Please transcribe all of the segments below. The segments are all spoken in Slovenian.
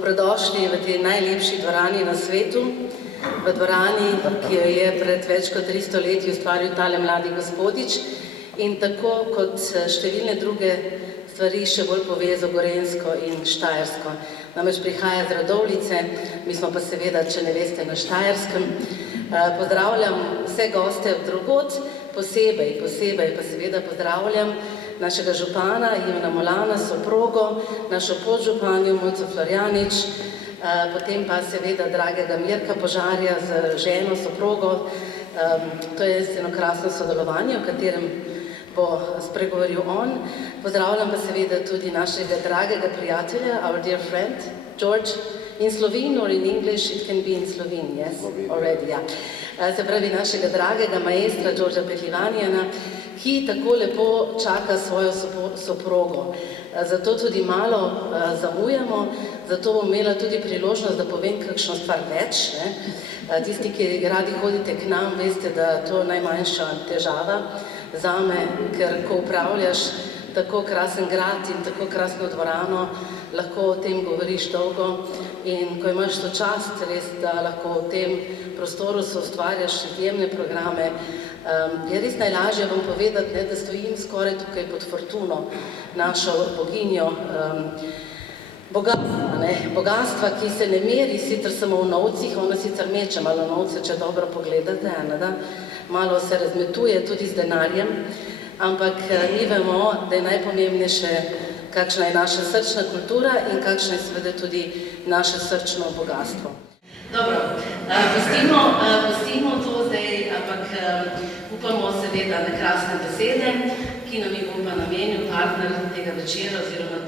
Dobrodošli v tej najlepši dvorani na svetu, v dvorani, ki jo je pred več kot 300 leti ustvaril tale mladi gospodič in tako kot številne druge stvari še bolj povezal Gorenjsko in Štajersko. Namreč prihaja z Radovljice, mi smo pa seveda, če ne veste, na Štajerskem. Pozdravljam vse goste od drugod, posebej pa seveda pozdravljam našega župana Ivana Molana, soprogo, našo podžupanjo Mojco Florjanič, potem pa seveda dragega Mirka Požarja z ženo, soprogo. To je eno krasno sodelovanje, v katerem bo spregovoril on. Pozdravljam pa seveda tudi našega dragega prijatelja, our dear friend, George, in Slovene or in English, it can be in Slovene, yes, already, yeah. Se pravi našega dragega maestra Đorđa Petljivanijana, ki tako lepo čaka svojo soprogo. Zato tudi malo zamujamo, zato bom imela tudi priložnost, da povem kakšno stvar več. Tisti, ki radi hodite k nam, veste, da to je najmanjša težava zame, ker ko upravljaš tako krasen grad in tako krasno dvorano, lahko o tem govoriš dolgo in ko imaš to čast, res, da lahko v tem prostoru ustvarjaš izjemne programe, je res najlažje vam povedati, da stojim skoraj tukaj pod Fortuno, našo boginjo bogatstva, ki se ne meri sicer samo v novcih, ona sicer meče malo novce, če dobro pogledate, malo se razmetuje tudi z denarjem, ampak mi vemo, da je najpomembnejše, kakšna je naša srčna kultura in kakšno je seveda tudi naše srčno bogatstvo. Dobro, pustimo to zdaj, ampak upamo seveda na krasne besede, ki nam jih bom pa namenil partner tega večera oziroma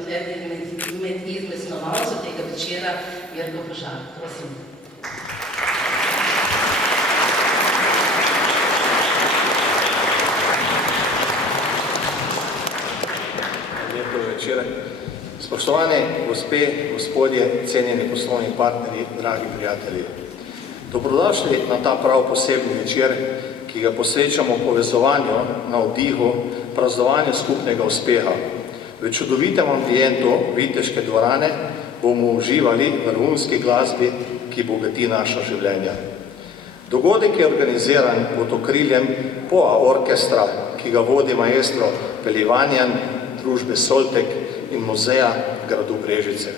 izmed snovalcev tega večera, Mirko Požar. Prosim. Spoštovane gospe, gospodje, cenjeni poslovni partnerji, dragi prijatelji. Dobrodošli na ta prav posebni večer, ki ga posvečamo povezovanju, navdihu, praznovanju skupnega uspeha. V čudovitem ambientu Viteške dvorane bomo uživali v vrhunski glasbi, ki bogati naša življenja. Dogodek je organiziran pod okriljem POA orkestra, ki ga vodi maestro Petljivanjan, družbe Soltek in muzeja gradu Brežice,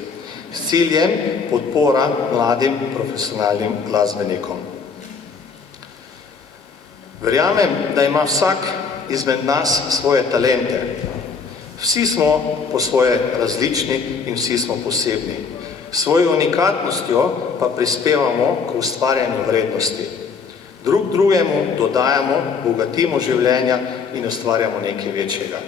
s ciljem podpora mladim profesionalnim glasbenikom. Verjamem, da ima vsak izmed nas svoje talente. Vsi smo po svoje različni in vsi smo posebni. Svojo unikatnostjo pa prispevamo k ustvarjanju vrednosti. Drug drugemu dodajamo, bogatimo življenja in ustvarjamo nekaj večjega.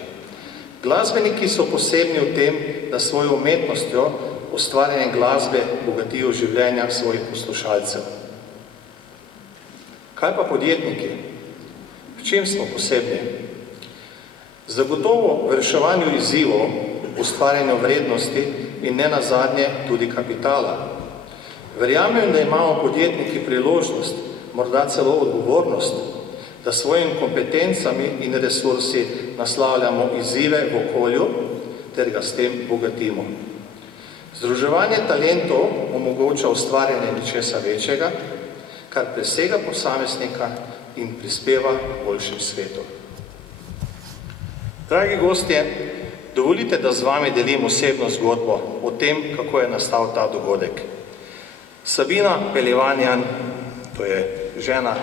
Glasbeniki so posebni v tem, da svojo umetnostjo, ustvarjanjem glasbe bogatijo življenja svojih poslušalcev. Kaj pa podjetniki? V čem smo posebni? Zagotovo v reševanju izzivov, ustvarjanju vrednosti in ne nazadnje tudi kapitala. Verjamem, da imamo podjetniki priložnost, morda celo odgovornost, da svojim kompetencami in resursi naslavljamo izzive v okolju ter ga s tem bogatimo. Združevanje talentov omogoča ustvarjanje nečesa večjega, kar presega posameznika in prispeva k boljšem svetu. Dragi gostje, dovolite, da z vami delim osebno zgodbo o tem, kako je nastal ta dogodek. Sabina Petljivanjan, to je žena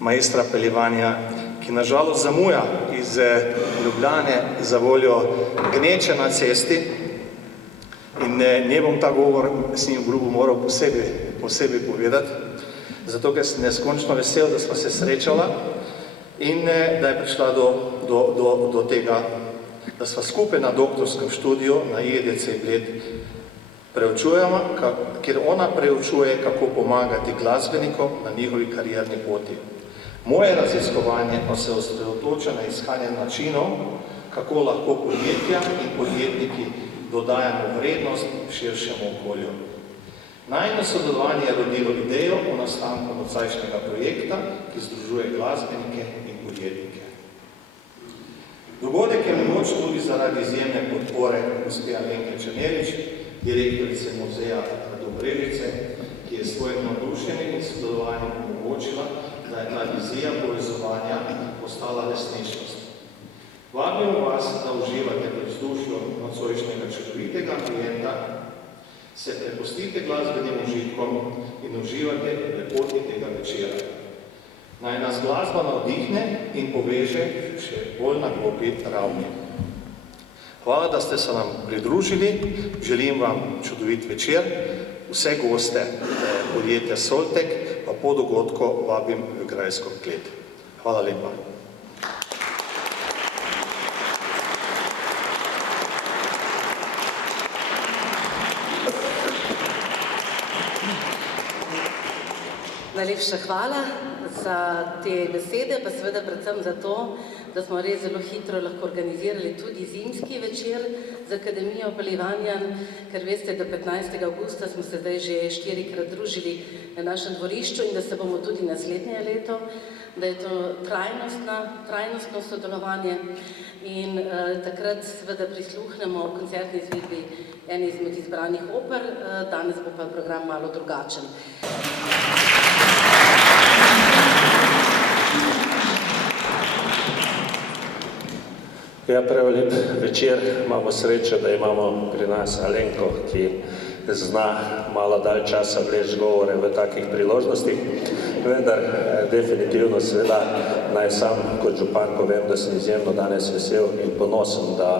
maestra Petljivanija, ki nažalost zamuja iz Ljubljane za voljo gneče na cesti in ne bom ta govor s njim grobo moral posebej povedati, zato ker sem neskončno vesel, da sva se srečala in da je prišla do tega, da sva skupaj na doktorskem študiju na IEDC Bled preučujemo, kjer ona preučuje, kako pomagati glasbenikom na njihovi karierni poti. Moje raziskovanje pa se osredotoča na iskanje načinov, kako lahko podjetja in podjetniki dodajamo vrednost širšemu okolju. Najino sodelovanje je rodilo idejo o nastanku nocajšnjega projekta, ki združuje glasbenike in podjetnike. Dogodek je mogoč tudi zaradi izjemne podpore gospe Alenke Černelič, direktorice muzeja Dobrežice, ki je s svojim navdušenjem in sodelovanjem omogočila, da je ta vizija povezovanja postala resničnost. Vabimo vas, da uživate v vzdušju nocojšnjega čudovitega ambijenta, se prepustite glasbenim užitkom in uživate v lepoti tega večera. Naj nas glasba navdihne in poveže še bolj na globi ravni. Hvala, da ste se nam pridružili. Želim vam čudovit večer. Vse goste podjetja Soltek pa po dogodku vabim v grajsko klet. Hvala lepa. Najlepša hvala za te besede, pa seveda predvsem za to, da smo res zelo hitro lahko organizirali tudi zimski večer z Akademijo Belivanjan, ker veste, da 15. avgusta smo se zdaj že 4-krat družili na našem dvorišču in da se bomo tudi naslednje leto, da je to trajnostno sodelovanje in takrat seveda prisluhnemo koncertni izvedbi eni izmed izbranih oper, danes bo pa program malo drugačen. Ja, prav lep večer. Imamo srečo, da imamo pri nas Alenko, ki zna malo dalj časa vleči govore v takih priložnostih. Vendar definitivno seveda naj sam kot župan povem, da sem izjemno danes vesel in ponosen, da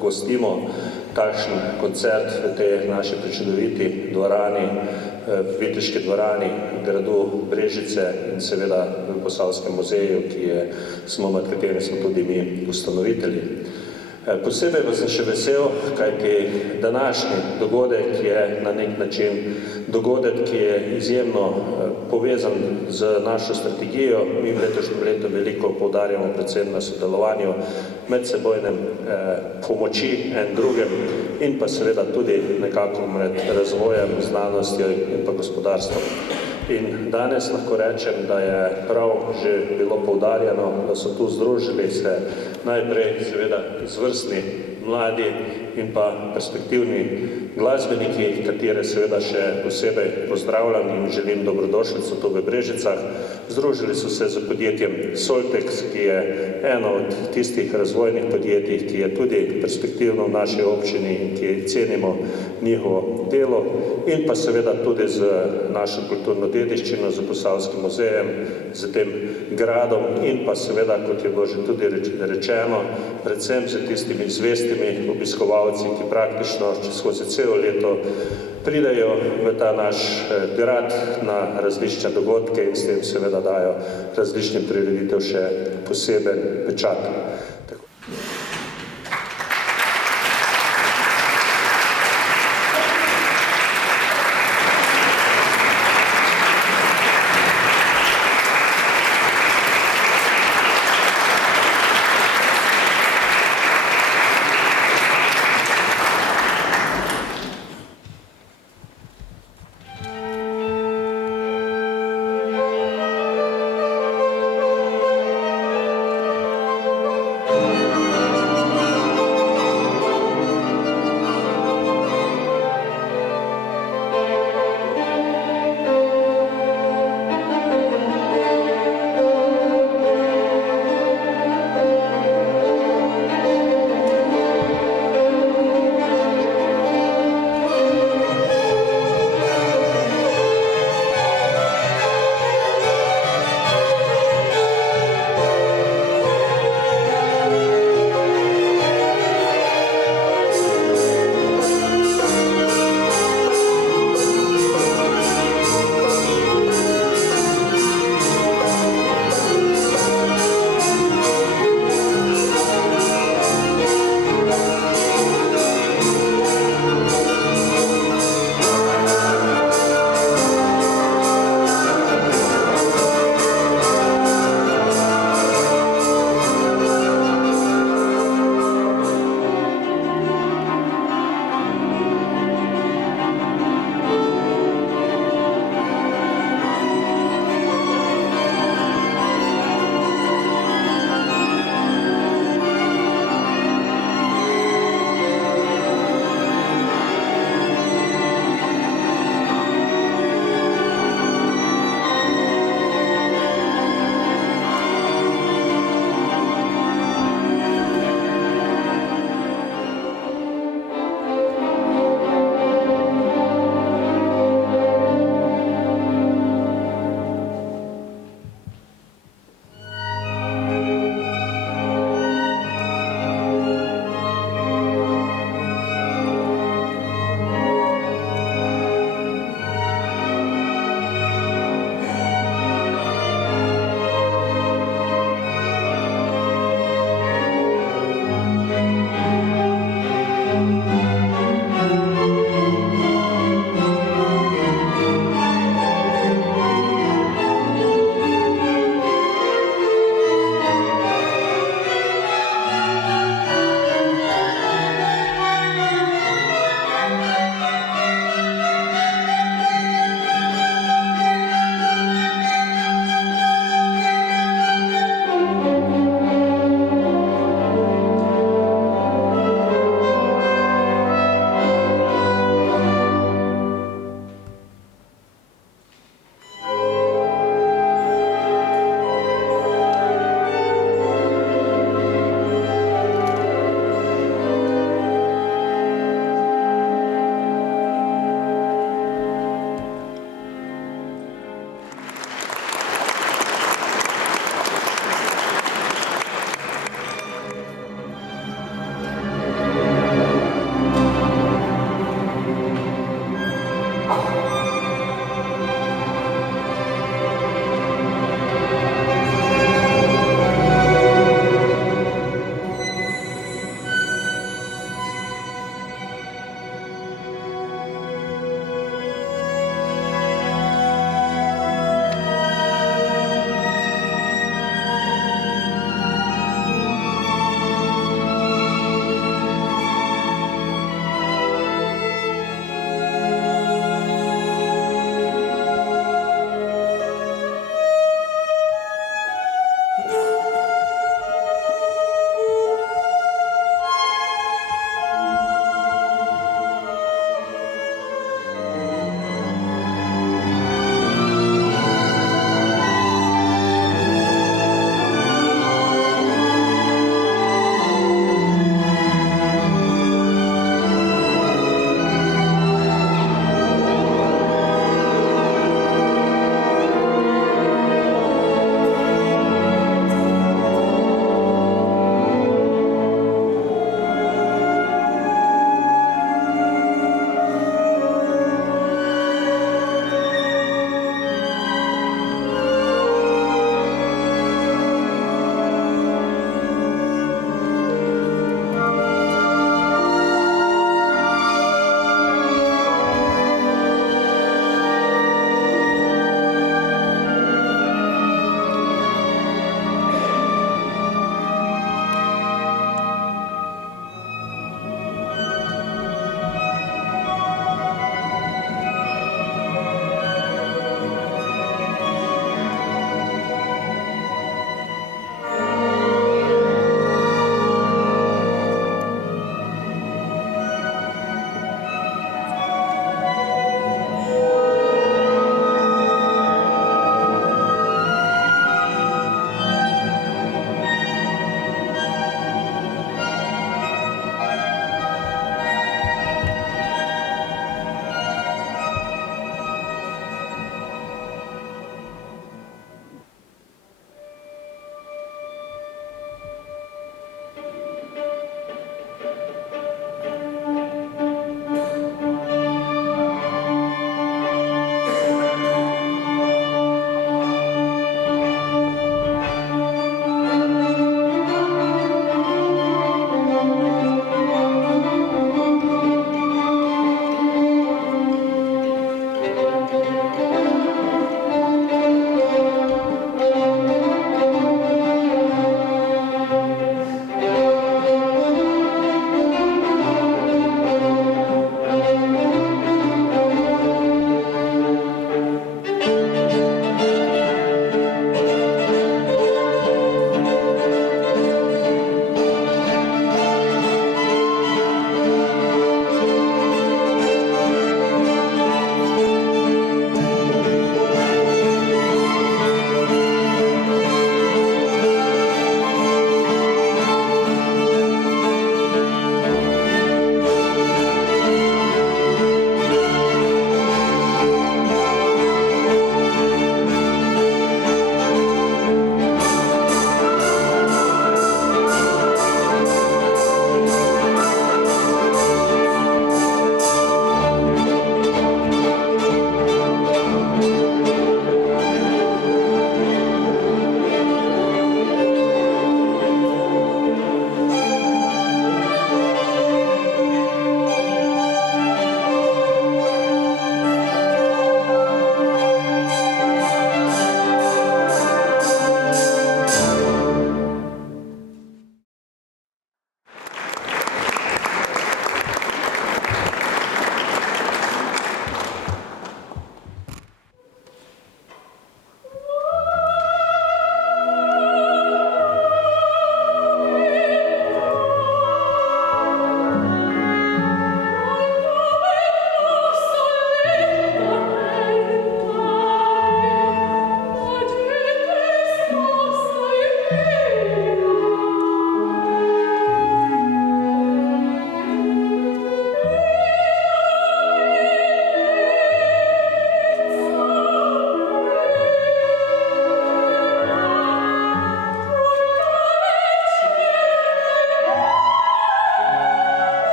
gostimo takšen koncert v tej naši prečudoviti dvorani, Viteški dvorani gradu Brežice in seveda v Posavskem muzeju, med katerim smo tudi mi ustanovitelji. Posebej pa sem še vesel, kajti današnji dogodek je na nek način dogodek, ki je izjemno povezan z našo strategijo. Mi v letošnjem letu veliko poudarjamo predvsem na sodelovanju, medsebojnem pomoči en drugem in pa seveda tudi nekako med razvojem, znanostjo in pa gospodarstvom. In danes lahko rečem, da je prav že bilo poudarjeno, da so tu združili se najprej seveda izvrstni mladi in pa perspektivni glasbeniki, katere seveda še posebej pozdravljam in želim dobrodošlico tu v Brežicah. Združili so se z podjetjem Soltex, ki je eno od tistih razvojnih podjetij, ki je tudi perspektivno v naši občini in ki cenimo njihovo delo in pa seveda tudi z našo kulturno dediščino, z Posavskim muzejem, z tem gradom in pa seveda, kot je bilo že tudi rečeno, predvsem z tistimi zvestimi obiskovalci, ki praktično skozi celo leto pridejo v ta naš grad na različne dogodke in s tem seveda dajo različnim prireditev še poseben pečat.